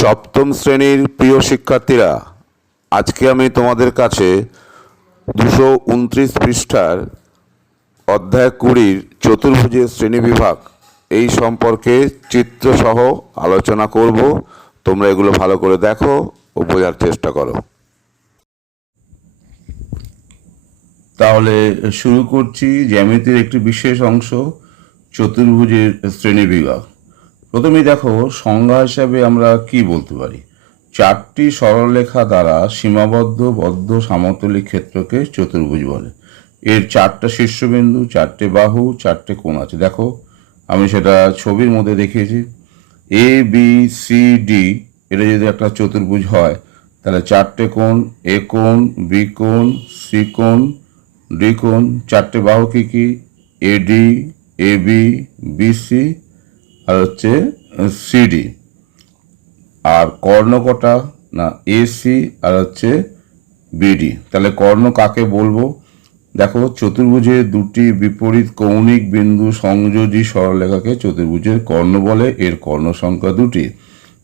সপ্তম শ্রেণির প্রিয় শিক্ষার্থীরা, আজকে আমি তোমাদের কাছে দুশো উনত্রিশ পৃষ্ঠার অধ্যায় কুড়ির চতুর্ভুজের শ্রেণীবিভাগ এই সম্পর্কে চিত্রসহ আলোচনা করব। তোমরা এগুলো ভালো করে দেখো ও বোঝার চেষ্টা করো। তাহলে শুরু করছি জ্যামিতির একটি বিশেষ অংশ, চতুর্ভুজের শ্রেণীবিভাগ প্রথমেই দেখো, সংজ্ঞা হিসাবে আমরা কি বলতে পারি? চারটি সরলরেখা দ্বারা সীমাবদ্ধ, বদ্ধ সামতলিক ক্ষেত্রকে চতুর্ভুজ বলে। এর চারটা শীর্ষবিন্দু, চারটে বাহু, চারটে কোণ আছে। দেখো, আমি সেটা ছবির মধ্যে দেখিয়েছি। এ বি সি ডি এটা যদি একটা চতুর্ভুজ হয়, তাহলে চারটে কোণ এ কোণ বি কোণ সি কোণ ডি কোণ, চারটে বাহু কি কি? এডি এ বি বিসি আর হচ্ছে সিডি আর কর্ণ কটা? না এসি আর হচ্ছে বিডি তাহলে কর্ণ কাকে বলব? দেখো চতুর্ভুজের দুটি বিপরীত কৌণিক বিন্দু সংযোজী সরলরেখাকে চতুর্ভুজের কর্ণ বলে, এর কর্ণ সংখ্যা দুটি।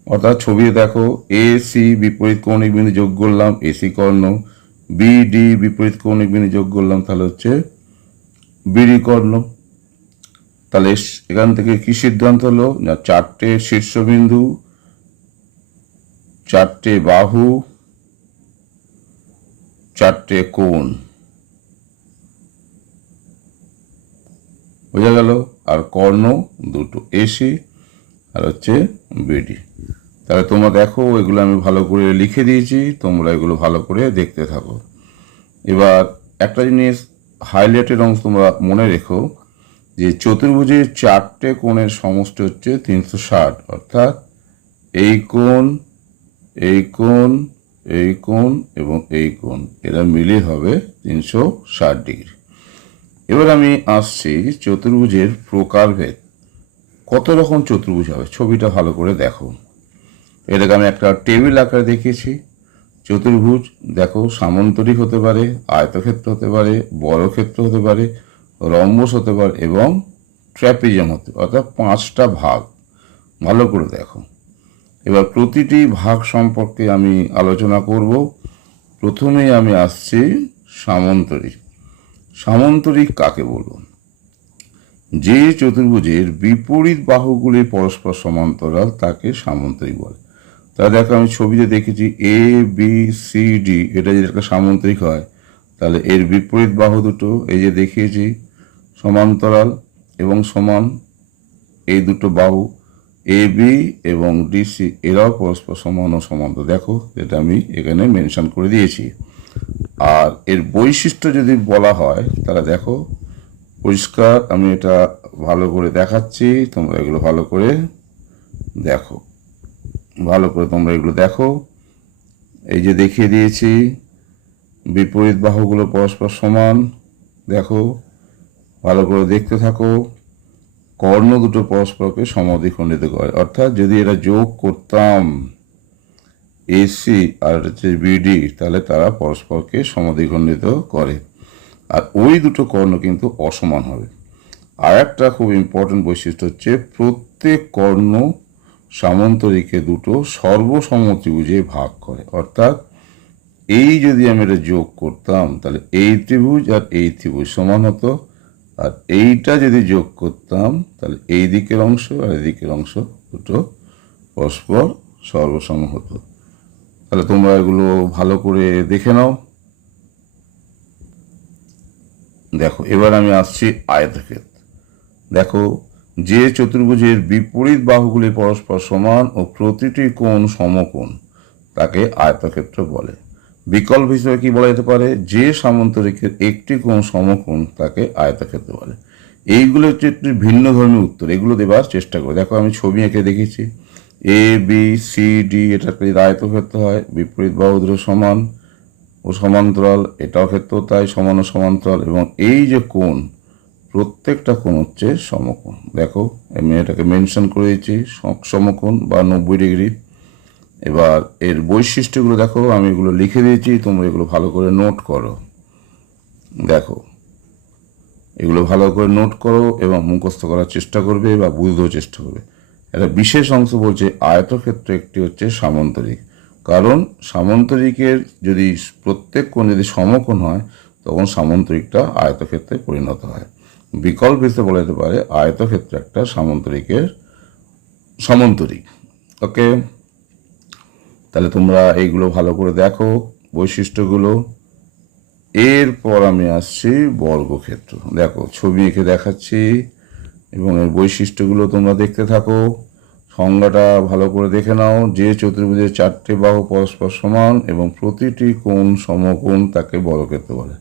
অর্থাৎ ছবিতে দেখো এ সি বিপরীত কৌণিক বিন্দু যোগ করলাম এসি কর্ণ। বিডি বিপরীত কৌণিক বিন্দু যোগ করলাম, তাহলে হচ্ছে বিডি কর্ণ। তাহলে এখান থেকে কি সিদ্ধান্ত হলো? না, চারটে শীর্ষবিন্দু, চারটে বাহু, চারটে কোণ। বোঝা গেল? আর কর্ণ দুটো এসি আর হচ্ছে বিডি তাহলে তোমরা দেখো, এগুলো আমি ভালো করে লিখে দিয়েছি, তোমরা এগুলো ভালো করে দেখতে থাকো। এবার একটা জিনিস হাইলাইটের অংশ তোমরা মনে রেখো। যে চতুর্ভুজের চারটে কোণের সমষ্টি হচ্ছে তিনশো ষাট, অর্থাৎ এই কোণ এই কোণ এই কোণ এবং এই কোণ, এরা মিলে হবে তিনশো ষাট ডিগ্রি। এবার আমি আসছি চতুর্ভুজের প্রকারভেদ। কত রকম চতুর্ভুজ হবে? ছবিটা ভালো করে দেখো। এটাকে আমি একটা টেবিল আকারে দেখিয়েছি। চতুর্ভুজ, দেখো, সামন্তরিক হতে পারে, আয়তক্ষেত্র হতে পারে, বর্গক্ষেত্র হতে পারে রম্বস হতে পারে এবং ট্র্যাপিজিয়াম হতে অর্থাৎ পাঁচটা ভাগ। ভালো করে দেখো। এবার প্রতিটি ভাগ সম্পর্কে আমি আলোচনা করব। প্রথমেই আমি আসছি সামন্তরিক সামন্তরিক কাকে বলব? যে চতুর্ভুজের বিপরীত বাহুগুলি পরস্পর সমান্তরাল, তাকে সামন্তরিক বলে। তা দেখো, আমি ছবিতে দেখেছি এ বি সি ডি এটা একটা সামন্তরিক হয় তাহলে এর বিপরীত বাহু দুটো, এই যে দেখিয়েছি, সমান্তরাল এবং সমান, এই দুটো বাহু এ বি এবং ডিসি এরাও পরস্পর সমান ও সমান্ত দেখো, যেটা আমি এখানে মেনশন করে দিয়েছি। আর এর বৈশিষ্ট্য যদি বলা হয়, তাহলে দেখো, পরিষ্কার, আমি এটা ভালো করে দেখাচ্ছি, তোমরা এগুলো ভালো করে দেখো। ভালো করে তোমরা এগুলো দেখো। এই যে দেখিয়ে দিয়েছি বিপরীত বাহুগুলো পরস্পর সমান, দেখো, ভালো করে দেখতে থাকো। কর্ণ দুটো পরস্পরকে সমাধিখণ্ডিত করে। অর্থাৎ যদি এরা যোগ করতাম এসি আর হচ্ছে বিডি তাহলে তারা পরস্পরকে সমাধিখণ্ডিত করে। আর ওই দুটো কর্ণ কিন্তু অসমান হবে। আর একটা খুব ইম্পর্টেন্ট বৈশিষ্ট্য হচ্ছে, প্রত্যেক কর্ণ সামন্তরিকে দুটো সর্বসমত্রিভুজে ভাগ করে। অর্থাৎ এই যদি আমি এটা যোগ করতাম, তাহলে এই ত্রিভুজ আর এই ত্রিভুজ সমান হতো। আর এইটা যদি যোগ করতাম, তাহলে এই দিকের অংশ আর এই দিকের অংশ দুটো পরস্পর সর্বসম হতো। তাহলে তোমরা এগুলো ভালো করে দেখে নাও। দেখো, এবার আমি আসছি আয়তক্ষেত্র। দেখো, যে চতুর্ভুজের বিপরীত বাহুগুলি পরস্পর সমান ও প্রতিটি কোণ সমকোণ, তাকে আয়তক্ষেত্র বলে। বিকল্প হিসেবে কি বলা যেতে পারে? যে সামন্তরিকের একটি কোণ সমকোণ তাকে আয়তক্ষেত্র বলে। এইগুলো হচ্ছে একটি ভিন্ন ধর্মী উত্তর। এগুলো দেবার চেষ্টা করে। দেখো, আমি ছবি এঁকে দেখেছি এ বি সি ডি এটা যদি আয়তক্ষেত্র হয়, বিপরীত বাহু সমান ও সমান্তরাল, এটাও ক্ষেত্র তাই, সমান ও সমান্তরাল, এবং এই যে কোণ, প্রত্যেকটা কোণ হচ্ছে সমকোণ। দেখো, আমি এটাকে মেনশন করে দিচ্ছি সমকোণ বা নব্বই ডিগ্রি। এবার এর বৈশিষ্ট্যগুলো দেখো, আমি এগুলো লিখে দিয়েছি, তোমরা এগুলো ভালো করে নোট করো। দেখো, এগুলো ভালো করে নোট করো এবং মুখস্থ করার চেষ্টা করবে বা বুঝতেও চেষ্টা করবে। একটা বিশেষ অংশ বলছে, আয়তক্ষেত্র একটি হচ্ছে সামন্তরিক। কারণ সামন্তরিকের যদি প্রত্যেক কোণ যদি সমকোণ হয়, তখন সামন্তরিকটা আয়তক্ষেত্রে পরিণত হয়। বিকল্প হিসেবে বলা যেতে পারে, আয়তক্ষেত্র একটা সামন্তরিকের, সমান্তরিক। ওকে তাহলে তোমরা এইগুলো ভালো করে দেখো বৈশিষ্ট্যগুলো। এরপর আমি আসছি বর্গক্ষেত্র। দেখো, ছবি এঁকে দেখাচ্ছি এবং এর বৈশিষ্ট্যগুলো তোমরা দেখতে থাকো। সংজ্ঞাটা ভালো করে দেখে নাও। যে চতুর্ভুজের চারটে বাহু পরস্পর সমান এবং প্রতিটি কোণ সমকোণ তাকে বর্গক্ষেত্র বলে।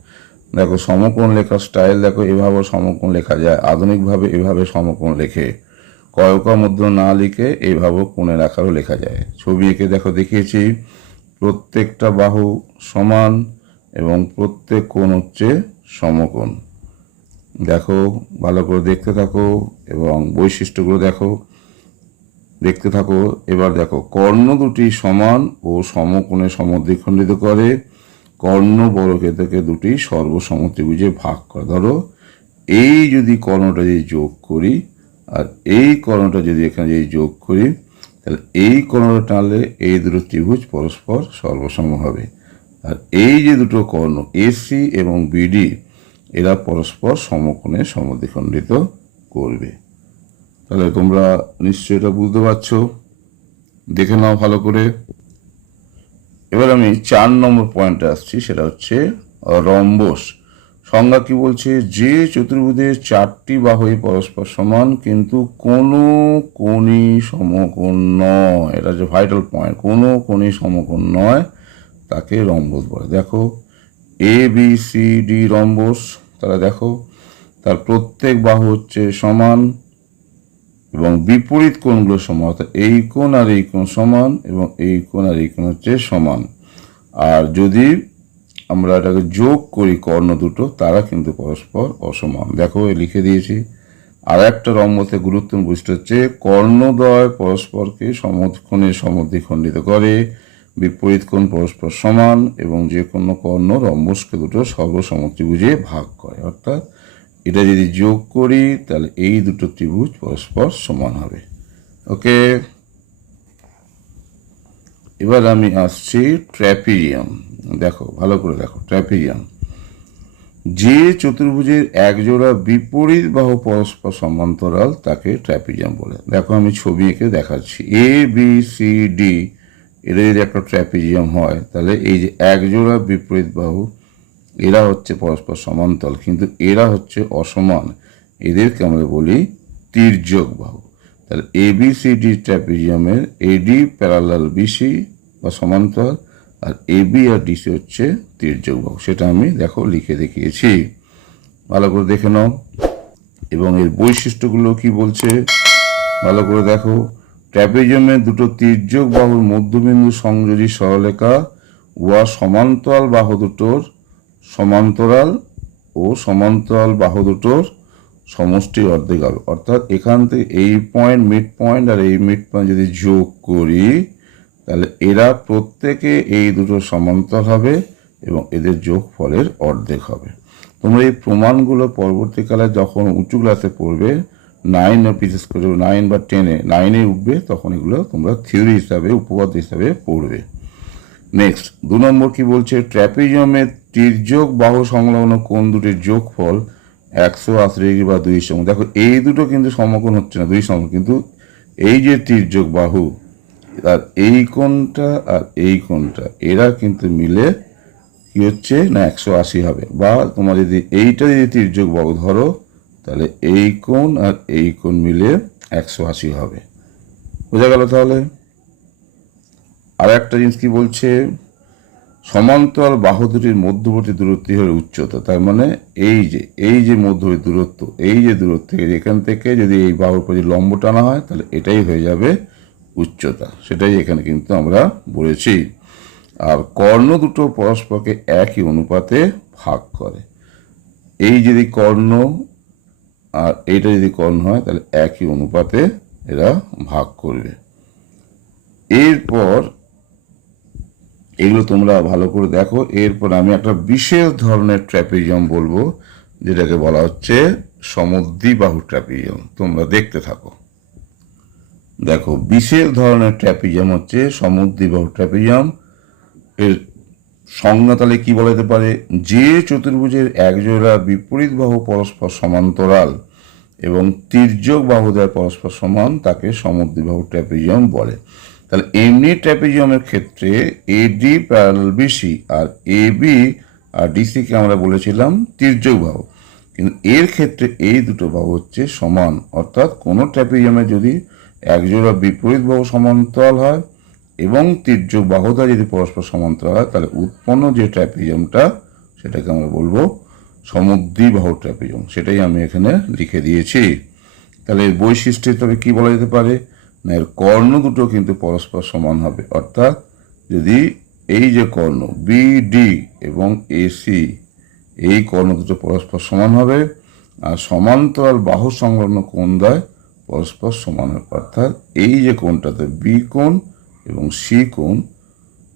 দেখো, সমকোণ লেখার স্টাইল দেখো, এভাবে সমকোণ লেখা যায়। আধুনিকভাবে এভাবে সমকোণ লেখে। কয়কা মুদ্রা না লিখে এইভাবেও কোণের আকারও লেখা যায়। ছবি এঁকে দেখো, দেখিয়েছি, প্রত্যেকটা বাহু সমান এবং প্রত্যেক কোণ হচ্ছে সমকোণ। দেখো, ভালো করে দেখতে থাকো এবং বৈশিষ্ট্যগুলো দেখো। দেখতে থাকো, এবার দেখো, কর্ণ দুটি সমান ও সমকোণে সমদ্বিখণ্ডিত করে। কর্ণ বর্গক্ষেত্রকে দুটি সর্বসমত্রিভুজে ভাগ করে। ধরো, এই যদি কর্ণটা যদি যোগ করি আর এই কর্ণটা যদি এখানে যদি যোগ করি, তাহলে এই কর্ণটা টানলে এই দুটো ত্রিভুজ পরস্পর সর্বসম হবে। আর এই যে দুটো কর্ণ এসি এবং বিডি এরা পরস্পর সমকোণে সমদ্বিখণ্ডিত করবে। তাহলে তোমরা নিশ্চয়ই এটা বুঝতে পারছ। দেখে নাও ভালো করে। এবার আমি চার নম্বর পয়েন্টে আসছি, সেটা হচ্ছে রম্বস। সংজ্ঞা কি বলছে? যে চতুর্ভুজের চারটি বাহুই পরস্পর সমান, কিন্তু কোনো কোণই সমকোণ নয়। এটা যে ভাইটাল পয়েন্ট কোনো কোণই সমকোণ নয়। তাকে রম্বস বলে। দেখো A B C D rhombus. তারা দেখো, তার প্রত্যেক বাহু হচ্ছে সমান এবং বিপরীত কোণগুলো সমান। অর্থাৎ এই কোণ আর এই কোণ সমান এবং এই কোণ আর এই কোণ হচ্ছে সমান। আর যদি আমরা এটাকে যোগ করি কর্ণ দুটো, তারা কিন্তু পরস্পর অসমান। দেখো লিখে দিয়েছি আর একটা রম্বতে গুরুত্বপূর্ণ বৈশিষ্ট্য হচ্ছে, কর্ণদ্বয় পরস্পরকে সমক্ষণে সমদ্বিখণ্ডিত করে, বিপরীত কোণ পরস্পর সমান, এবং যে কোনো কর্ণ রম্বসকে দুটো সর্বসমত্রিভুজে ভাগ করে। অর্থাৎ, এটা যদি যোগ করি, তাহলে এই দুটো ত্রিভুজ পরস্পর সমান হবে। ওকে? এবার আমি আসছি ট্র্যাপিজিয়াম দেখো, ভালো করে দেখো ট্র্যাপিজিয়াম যে চতুর্ভুজের একজোড়া বিপরীত বাহু পরস্পর সমান্তরাল, তাকে ট্র্যাপিজিয়াম বলে। দেখো, আমি ছবি এঁকে দেখাচ্ছি। এ বি সি ডি এরা যদি একটা ট্র্যাপিজিয়াম হয়, তাহলে এই যে একজোড়া বিপরীত বাহু, এরা হচ্ছে পরস্পর সমান্তরাল, কিন্তু এরা হচ্ছে অসমান। এদেরকে আমরা বলি তির্যক বাহু। তাহলে এ বি সি ডি ট্র্যাপিজিয়ামের এডি প্যারালাল বিসি বা সমান্তরাল, আর এ বি আর ডিসি হচ্ছে তির্যক বাহু। সেটা আমি দেখো লিখে দেখিয়েছি। ভালো করে দেখে নাও। এবং এর বৈশিষ্ট্যগুলো কি বলছে? ভালো করে দেখো। ট্র্যাপিজিয়ামের দুটো তির্যক বাহুর মধ্যবিন্দু সংযোজী সরলেখা উহা সমান্তরাল বাহু দুটোর সমান্তরাল ও সমান্তরাল বাহু দুটোর সমষ্টি অর্ধেক হবে। অর্থাৎ এখান থেকে এই পয়েন্ট মিড পয়েন্ট আর এই মিড পয়েন্ট যদি যোগ করি তাহলে এরা প্রত্যেকে এই দুটো সমান্তর হবে এবং এদের যোগ ফলের অর্ধেক হবে। তোমরা এই প্রমাণগুলো পরবর্তীকালে যখন উঁচু ক্লাসে পড়বে নাইন বিশেষ করে নাইন বা টেনে নাইনে উঠবে, তখন এগুলো তোমরা থিওরি হিসাবে, উপপাদ্য হিসাবে পড়বে। নেক্সট দু নম্বর কি বলছে? ট্র্যাপিজিয়ামের তির্যক বাহু সংলগ্ন কোন দুটির যোগফল একশো আশি ডিগ্রি বা দুই সম দেখো, এই দুটো কিন্তু সমকোণ হচ্ছে না, দুই সম কিন্তু এই যে তির্যক বাহু আর এই কোণটা আর এই কোণটা, এরা কিন্তু মিলে কি হচ্ছে না একশো আশি হবে। বা তোমার যদি এইটা যদি তির্যক বাহু ধরো, তাহলে এই কোণ আর এই কোণ মিলে একশো আশি হবে। বোঝা গেল তাহলে? আর একটা জিনিস কি বলছে? সমান্তরাল বাহু দুটির মধ্যবর্তী দূরত্ব হল উচ্চতা। তার মানে এই যে এই যে মধ্যবর্তী দূরত্ব, এই যে দূরত্ব এখান থেকে যদি এই বাহুর উপর লম্ব টানা হয়, তাহলে এটাই হয়ে যাবে উচ্চতা। সেটাই এখানে কিন্তু আমরা বলেছি। আর কর্ণ দুটো পরস্পরকে একই অনুপাতে ভাগ করে। এই যদি কর্ণ আর এইটা যদি কর্ণ হয়, তাহলে একই অনুপাতে এরা ভাগ করবে। এরপর এগুলো তোমরা ভালো করে দেখো। এরপর আমি একটা বিশেষ ধরনের ট্র্যাপিজিয়াম বলব, যেটাকে বলা হচ্ছে সমদ্বিবাহু ট্র্যাপিজিয়াম তোমরা দেখতে থাকো। দেখো, বিশেষ ধরনের ট্র্যাপিজম হচ্ছে সমুদ্রিবাহু ট্র্যাপিজম। এর সংজ্ঞা তাহলে কি বলা যেতে পারে? যে চতুর্ভুজের একজোড়া বিপরীত বাহু পরস্পর সমান্তরাল এবং তির্যক বাহুদের পরস্পর সমান তাকে সমুদ্রিবাহু ট্র্যাপিজম বলে। তাহলে এমনি ট্র্যাপিজিয়ামের ক্ষেত্রে এডি প্যারাল বিসি আর এ বি আর ডিসিকে আমরা বলেছিলাম তির্যক বাহু। কিন্তু এর ক্ষেত্রে এই দুটো বাহু হচ্ছে সমান। অর্থাৎ কোনো ট্র্যাপিজিয়ামে যদি একজোড়া বিপরীত বাহু সমান্তরাল হয় এবং তির্যক বাহুদা যদি পরস্পর সমান্তরাল হয়, তাহলে উৎপন্ন যে ট্র্যাপিজমটা, সেটাকে আমরা বলব সমুদ্রিবাহু ট্র্যাপিজিয়াম সেটাই আমি এখানে লিখে দিয়েছি। তাহলে এর বৈশিষ্ট্য তবে কি বলা যেতে পারে? না, এর কর্ণ দুটো কিন্তু পরস্পর সমান হবে। অর্থাৎ যদি এই যে কর্ণ বিডি এবং এসি এই কর্ণ দুটো পরস্পর সমান হবে, আর সমান্তরাল বাহু সংলগ্ন কোণ দ্বয় পরস্পর সমান অর্থাৎ এই যে কোণটাতে বি কোণ এবং সি কোণ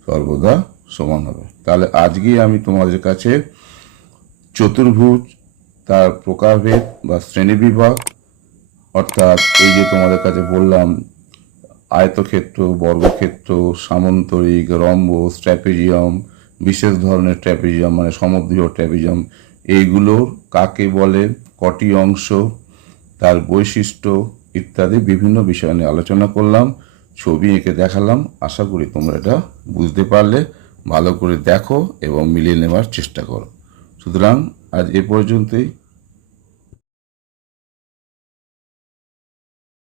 সর্বদা সমান হবে। তাহলে আজকে আমি তোমাদের কাছে চতুর্ভুজ, তার প্রকারভেদ বা শ্রেণীবিভাগ, অর্থাৎ এই যে তোমাদের কাছে বললাম, আয়তক্ষেত্র, বর্গক্ষেত্র, সামন্তরিক রম্ব ট্র্যাপিজিয়াম বিশেষ ধরনের ট্র্যাপিজিয়াম মানে সমুদ্রীয় ট্র্যাপিজিয়াম, এইগুলোর কাকে বলে? কটি অংশ? তার বৈশিষ্ট্য? ইত্যাদি বিভিন্ন বিষয় নিয়ে আলোচনা করলাম, ছবি এঁকে দেখালাম। আশা করি তোমরা এটা বুঝতে পারলে, ভালো করে দেখো এবং মিলিয়ে নেওয়ার চেষ্টা করো। সুতরাং আজ এ পর্যন্তই।